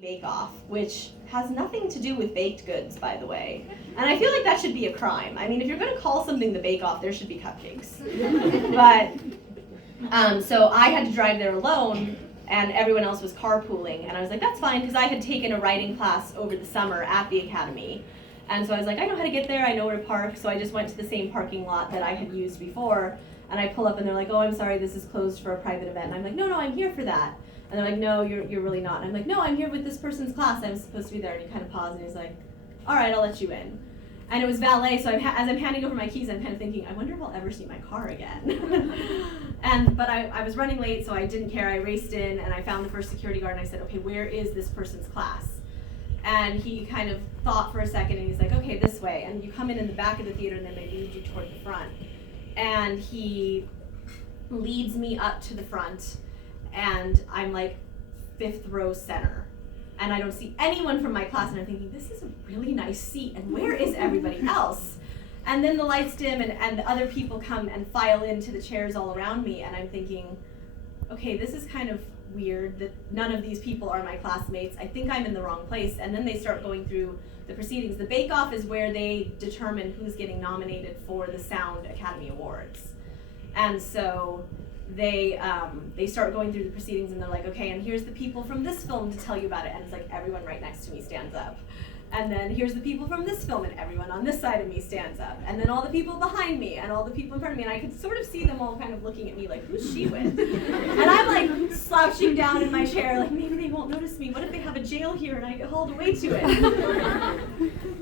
bake-off, which has nothing to do with baked goods, by the way. And I feel like that should be a crime. I mean, if you're going to call something the bake-off, there should be cupcakes. But, so I had to drive there alone, and everyone else was carpooling. And I was like, that's fine, because I had taken a writing class over the summer at the academy. And so I was like, I know how to get there, I know where to park. So I just went to the same parking lot that I had used before. And I pull up, and they're like, oh, I'm sorry, this is closed for a private event. And I'm like, no, I'm here for that. And they're like, no, you're really not. And I'm like, no, I'm here with this person's class. I'm supposed to be there. And he kind of paused, and he's like, all right, I'll let you in. And it was valet, so as I'm handing over my keys, I'm kind of thinking, I wonder if I'll ever see my car again. But I was running late, so I didn't care. I raced in, and I found the first security guard, and I said, okay, where is this person's class? And he kind of thought for a second, and he's like, okay, this way. And you come in the back of the theater, and then they lead you toward the front. And he leads me up to the front, and I'm like 5th row center. And I don't see anyone from my class, and I'm thinking, this is a really nice seat, and where is everybody else? And then the lights dim, and the other people come and file into the chairs all around me, and I'm thinking, okay, this is kind of weird that none of these people are my classmates. I think I'm in the wrong place. And then they start going through the proceedings. The bake-off is where they determine who's getting nominated for the Sound Academy Awards. And so they start going through the proceedings, and they're like, okay, and here's the people from this film to tell you about it. And it's like everyone right next to me stands up. And then here's the people from this film, and everyone on this side of me stands up. And then all the people behind me, and all the people in front of me, and I could sort of see them all kind of looking at me like, who's she with? And I'm like slouching down in my chair, like, maybe they won't notice me. What if they have a jail here and I get hauled away to it?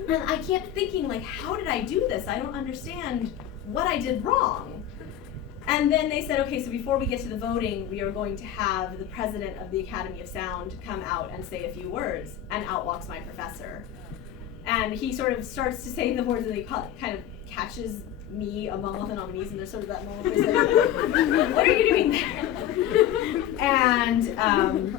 And I kept thinking, like, how did I do this? I don't understand what I did wrong. And then they said, okay, so before we get to the voting, we are going to have the president of the Academy of Sound come out and say a few words, and out walks my professor. And he sort of starts to say the words, and he kind of catches me among all the nominees, and there's sort of that moment where he's like, what are you doing there? And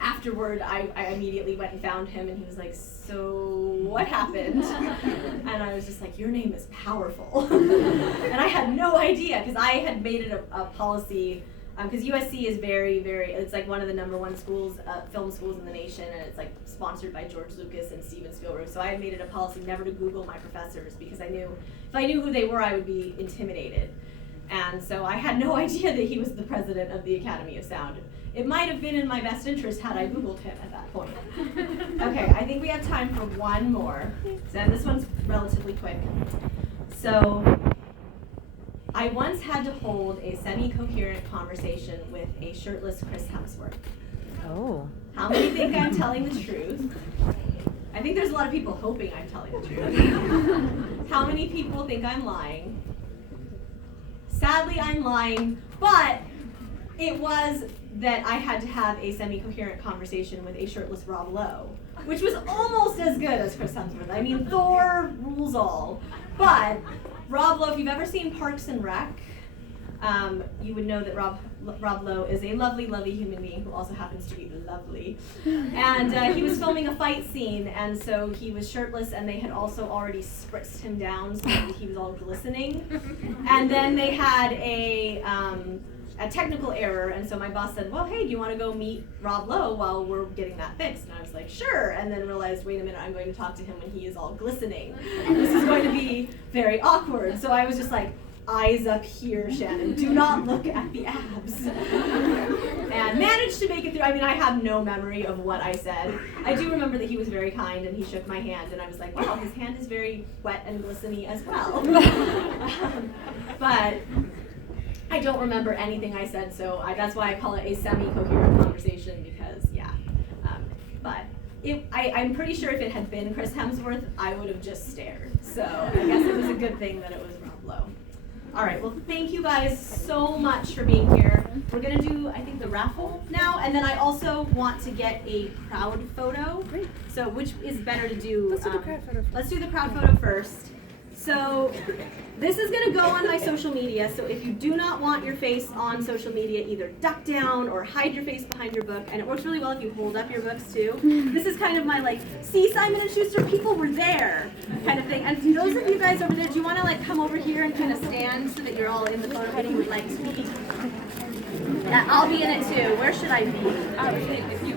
afterward, I immediately went and found him, and he was like, so what happened? And I was just like, your name is powerful. And I had no idea, because I had made it a policy, because USC is very, it's like one of the #1 schools, film schools in the nation, and it's like sponsored by George Lucas and Steven Spielberg. So I had made it a policy never to Google my professors, because I knew if I knew who they were, I would be intimidated. And so I had no idea that he was the president of the Academy of Sound. It might have been in my best interest had I Googled him at that point. Okay, I think we have time for one more. And this one's relatively quick. So, I once had to hold a semi-coherent conversation with a shirtless Chris Hemsworth. Oh. How many think I'm telling the truth? I think there's a lot of people hoping I'm telling the truth. How many people think I'm lying? Sadly, I'm lying, but it was that I had to have a semi-coherent conversation with a shirtless Rob Lowe, which was almost as good as Chris Hemsworth. I mean, Thor rules all. But Rob Lowe, if you've ever seen Parks and Rec, you would know that Rob Lowe is a lovely, lovely human being who also happens to be lovely. And he was filming a fight scene, and so he was shirtless, and they had also already spritzed him down so that he was all glistening. And then they had a technical error, and so my boss said, well, hey, do you want to go meet Rob Lowe while we're getting that fixed? And I was like, sure, and then realized, wait a minute, I'm going to talk to him when he is all glistening. This is going to be very awkward. So I was just like, eyes up here, Shannon, do not look at the abs. And managed to make it through. I mean, I have no memory of what I said. I do remember that he was very kind, and he shook my hand, and I was like, wow, his hand is very wet and glistening as well. But I don't remember anything I said, so that's why I call it a semi-coherent conversation, because, yeah. But I'm pretty sure if it had been Chris Hemsworth, I would have just stared. So I guess it was a good thing that it was Rob Lowe. All right, well, thank you guys so much for being here. We're going to do, I think, the raffle now, and then I also want to get a crowd photo. Great. So which is better to do? Let's do the crowd photo first. Let's do the crowd photo first. So this is going to go on my social media, so if you do not want your face on social media, either duck down or hide your face behind your book, and it works really well if you hold up your books too. This is kind of my like, see Simon & Schuster, people were there kind of thing. And those of you guys over there, do you want to like come over here and kind of stand so that you're all in the photo if you would like to be? Yeah, I'll be in it too. Where should I be? If you